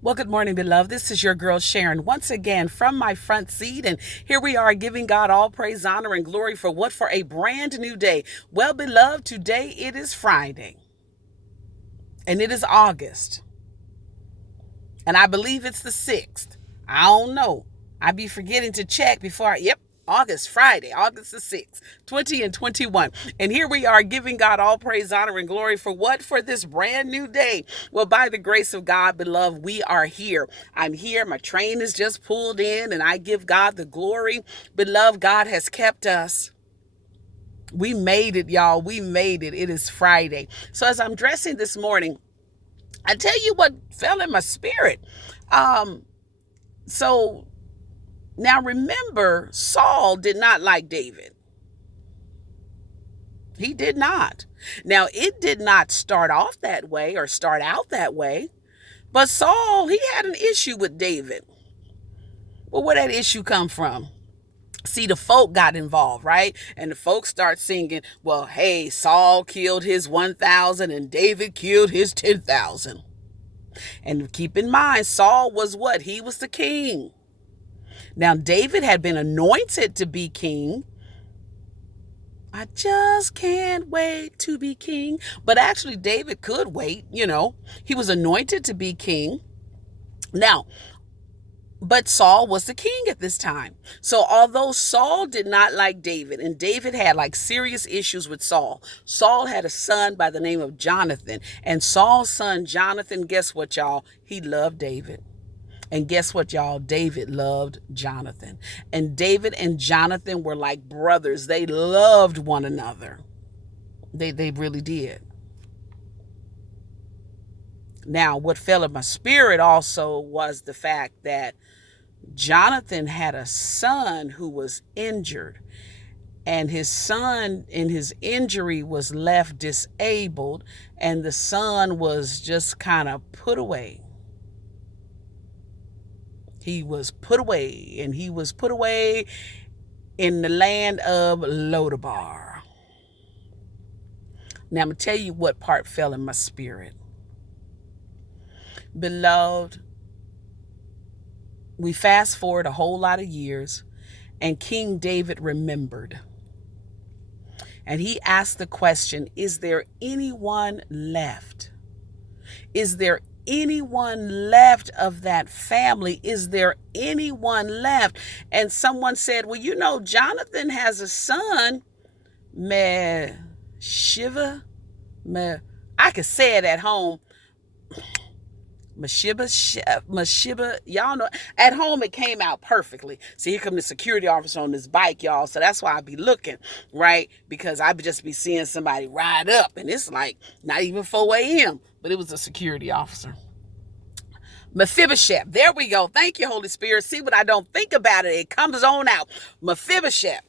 Well, good morning, beloved. This is your girl Sharon once again from my front seat. And here we are giving God all praise, honor, and glory for what? For a brand new day. Well, beloved, today it is Friday and it is August. And I believe it's the 6th. I don't know. I be forgetting to check yep, August, Friday, August the 6th, 20 and 21. And here we are giving God all praise, honor, and glory for what? For this brand new day. Well, by the grace of God, beloved, we are here. I'm here. My train is just pulled in, and I give God the glory. Beloved, God has kept us. We made it, y'all. We made it. It is Friday. So as I'm dressing this morning, I tell you what fell in my spirit. Um, so now remember, Saul did not like David. He did not. Now, it did not start off that way or start out that way, but Saul, he had an issue with David. Well, where that issue come from? See, the folk got involved, right? And the folks start singing, well, hey, Saul killed his 1,000 and David killed his 10,000. And keep in mind, Saul was what? He was the king. Now, David had been anointed to be king. I just can't wait to be king. But actually, David could wait, He was anointed to be king. Now, but Saul was the king at this time. So although Saul did not like David, and David had like serious issues with Saul had a son by the name of Jonathan. And Saul's son, Jonathan, guess what, y'all? He loved David. And guess what, y'all? David loved Jonathan. And David and Jonathan were like brothers. They loved one another. They really did. Now, what fell in my spirit also was the fact that Jonathan had a son who was injured. And his son in his injury was left disabled. And the son was just kind of put away. He was put away, and he was put away in the land of Lodabar. Now, I'm going to tell you what part fell in my spirit. Beloved, we fast forward a whole lot of years, and King David remembered. And he asked the question, is there anyone left? Is there anyone left of that family? Is there anyone left? And someone said, well, Jonathan has a son, Meshiva. I could say it at home. Meshiba, y'all know. At home, it came out perfectly. See, here come the security officer on this bike, y'all. So that's why I be looking, right? Because I just be seeing somebody ride up, and it's like not even 4 a.m., but it was a security officer. Mephibosheth. There we go. Thank you, Holy Spirit. See, what I don't think about it, it comes on out. Mephibosheth.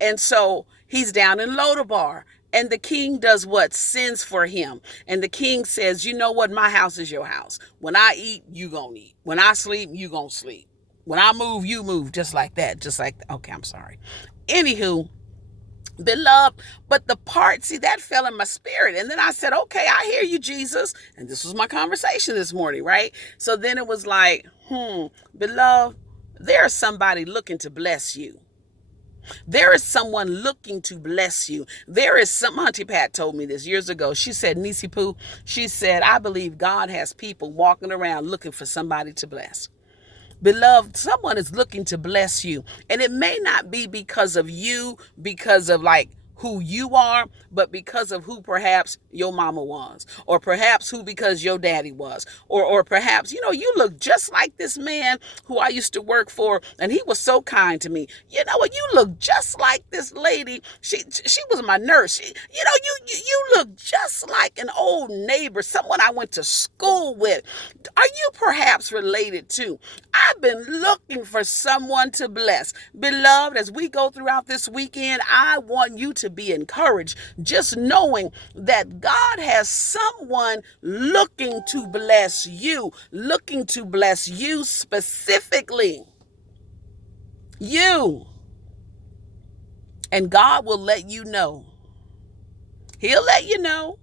And so he's down in Lodabar. And the king does what? Sends for him. And the king says, you know what? My house is your house. When I eat, you gonna eat. When I sleep, you gonna sleep. When I move, you move. Just like that. Okay, I'm sorry. Anywho, beloved, but the part, see, that fell in my spirit. And then I said, okay, I hear you, Jesus. And this was my conversation this morning, right? So then it was like, beloved, there's somebody looking to bless you. There is someone looking to bless you. Auntie Pat told me this years ago. She said, Nisi Poo, she said, I believe God has people walking around looking for somebody to bless. Beloved, someone is looking to bless you. And it may not be because of you, because of like who you are, but because of who perhaps your mama was, or perhaps who because your daddy was, or perhaps, you look just like this man who I used to work for, and he was so kind to me. You know what? You look just like this lady. She was my nurse. You look just like an old neighbor, someone I went to school with. Are you perhaps related to? I've been looking for someone to bless. Beloved, as we go throughout this weekend, I want you to be encouraged, just knowing that God has someone looking to bless you specifically. You. And God will let you know. He'll let you know.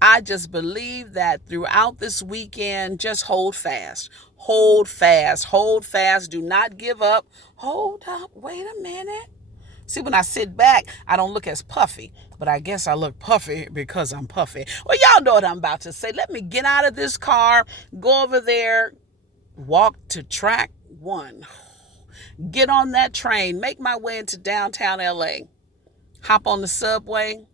I just believe that throughout this weekend, just hold fast. Hold fast. Hold fast. Do not give up. Hold up. Wait a minute. See, when I sit back, I don't look as puffy, but I guess I look puffy because I'm puffy. Well, y'all know what I'm about to say. Let me get out of this car, go over there, walk to track 1, get on that train, make my way into downtown LA, hop on the subway,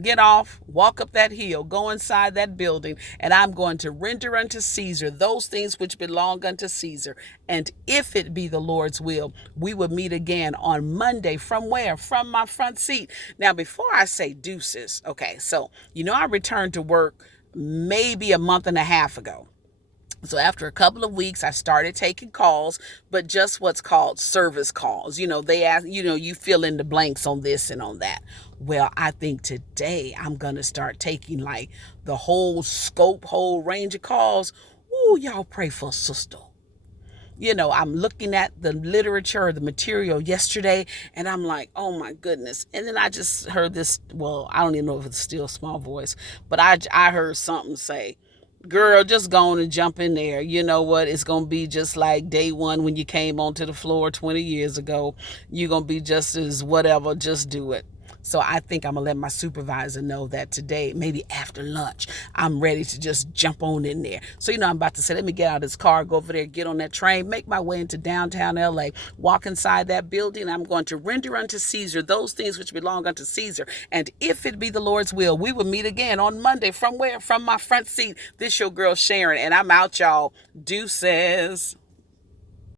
get off, walk up that hill, go inside that building, and I'm going to render unto Caesar those things which belong unto Caesar. And if it be the Lord's will, we will meet again on Monday. From where? From my front seat. Now, before I say deuces, okay, so, I returned to work maybe a month and a half ago. So after a couple of weeks, I started taking calls, but just what's called service calls. They ask, you fill in the blanks on this and on that. Well, I think today I'm going to start taking like the whole scope, whole range of calls. Ooh, y'all pray for a sister. I'm looking at the literature, the material yesterday, and I'm like, oh my goodness. And then I just heard this, well, I don't even know if it's still a small voice, but I heard something say, girl, just go on and jump in there. You know what? It's going to be just like day one when you came onto the floor 20 years ago. You're going to be just as whatever. Just do it. So I think I'm going to let my supervisor know that today, maybe after lunch, I'm ready to just jump on in there. So, I'm about to say, let me get out of this car, go over there, get on that train, make my way into downtown LA, walk inside that building. I'm going to render unto Caesar those things which belong unto Caesar. And if it be the Lord's will, we will meet again on Monday. From where? From my front seat. This your girl Sharon, and I'm out, y'all. Deuces.